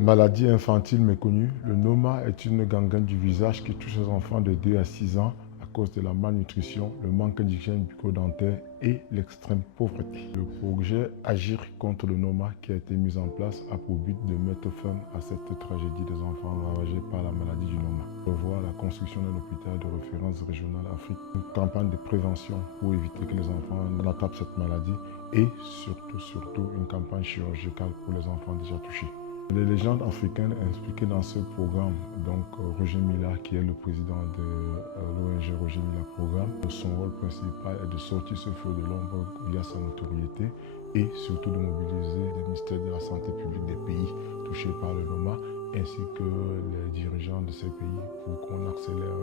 Maladie infantile méconnue, le Noma est une gangrène du visage qui touche les enfants de 2 à 6 ans à cause de la malnutrition, le manque d'hygiène bucco-dentaire et l'extrême pauvreté. Le projet Agir contre le Noma qui a été mis en place a pour but de mettre fin à cette tragédie des enfants ravagés par la maladie du Noma. On voit la construction d'un hôpital de référence régionale Afrique, une campagne de prévention pour éviter que les enfants n'attrapent cette maladie et surtout une campagne chirurgicale pour les enfants déjà touchés. Les légendes africaines impliquées dans ce programme, donc Roger Mila, qui est le président de l'ONG Roger Mila Programme, son rôle principal est de sortir ce feu de l'ombre via sa notoriété et surtout de mobiliser les ministères de la santé publique des pays touchés par le Noma ainsi que les dirigeants de ces pays pour qu'on accélère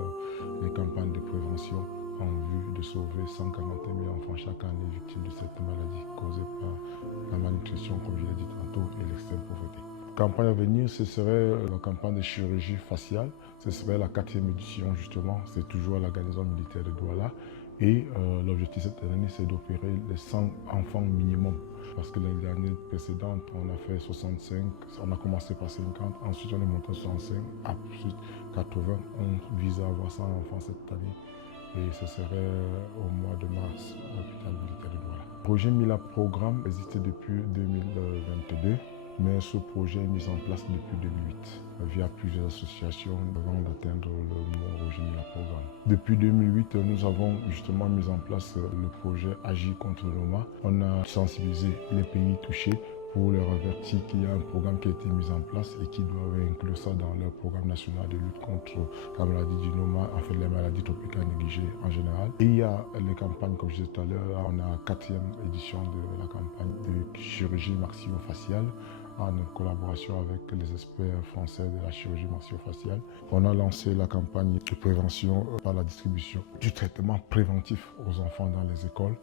les campagnes de prévention en vue de sauver 140 000 enfants chaque année victimes de cette maladie causée par la malnutrition, comme je l'ai dit tantôt, et l'extrême pauvreté. Campagne à venir, ce serait la campagne de chirurgie faciale. Ce serait la 4e édition justement. C'est toujours à la garnison militaire de Douala. Et l'objectif cette année, c'est d'opérer les 100 enfants minimum. Parce que l'année dernière précédente, on a fait 65, on a commencé par 50, ensuite on est monté à 65, ensuite 80. On vise à avoir 100 enfants cette année. Et ce serait au mois de mars à l'hôpital militaire de Douala. Roger Mila Programme existe depuis 2022. Mais ce projet est mis en place depuis 2008 via plusieurs associations avant d'atteindre le mot Roger Mila Programme. Depuis 2008, nous avons justement mis en place le projet Agir contre le Noma. On a sensibilisé les pays touchés pour leur avertir qu'il y a un programme qui a été mis en place et qui doivent inclure ça dans leur programme national de lutte contre la maladie du Noma, en fait les maladies tropicales négligées en général. Et il y a les campagnes, comme je disais tout à l'heure, on a la 4e édition de la campagne de chirurgie maxillofaciale en collaboration avec les experts français de la chirurgie maxillofaciale. On a lancé la campagne de prévention par la distribution du traitement préventif aux enfants dans les écoles.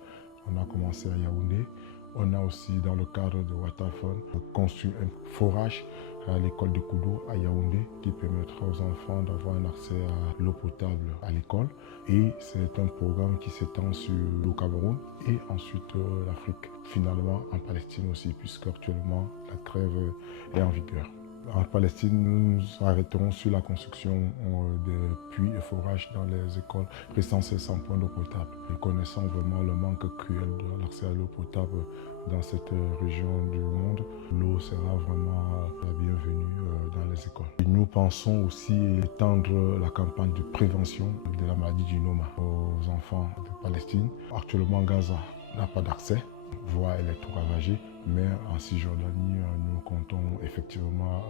On a commencé à Yaoundé. On a aussi, dans le cadre de Waterfall, construit un forage à l'école de Koudo à Yaoundé qui permettra aux enfants d'avoir un accès à l'eau potable à l'école. Et c'est un programme qui s'étend sur le Cameroun et ensuite l'Afrique. Finalement en Palestine aussi, puisque actuellement la trêve est en vigueur. En Palestine, nous nous arrêterons sur la construction de puits et forages dans les écoles recensées sans point d'eau potable. Et connaissant vraiment le manque cruel de l'accès à l'eau potable dans cette région du monde, l'eau sera vraiment la bienvenue dans les écoles. Et nous pensons aussi étendre la campagne de prévention de la maladie du Noma aux enfants de Palestine. Actuellement, Gaza n'a pas d'accès, voire elle est tout ravagée, mais en Cisjordanie, nous comptons effectivement